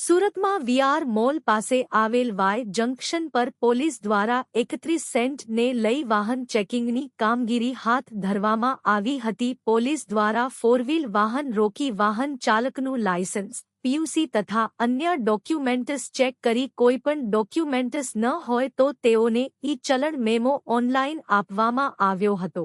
સુરતમાં VR mall પાસે આવેલ વાય જંકશન પર પોલીસ દ્વારા 31 સેન્ટને લઈ વાહન ચેકિંગની કામગીરી હાથ ધરવામાં આવી હતી। પોલીસ દ્વારા ફોરવ્હીલ વાહન રોકી વાહન ચાલકનું લાયસન્સ, પીયુસી તથા અન્ય ડોક્યુમેન્ટ્સ ચેક કરી કોઈપણ ડોક્યુમેન્ટ્સ ન હોય તો તેઓને ઈ ચલણ મેમો ઓનલાઈન આપવામાં આવ્યો હતો।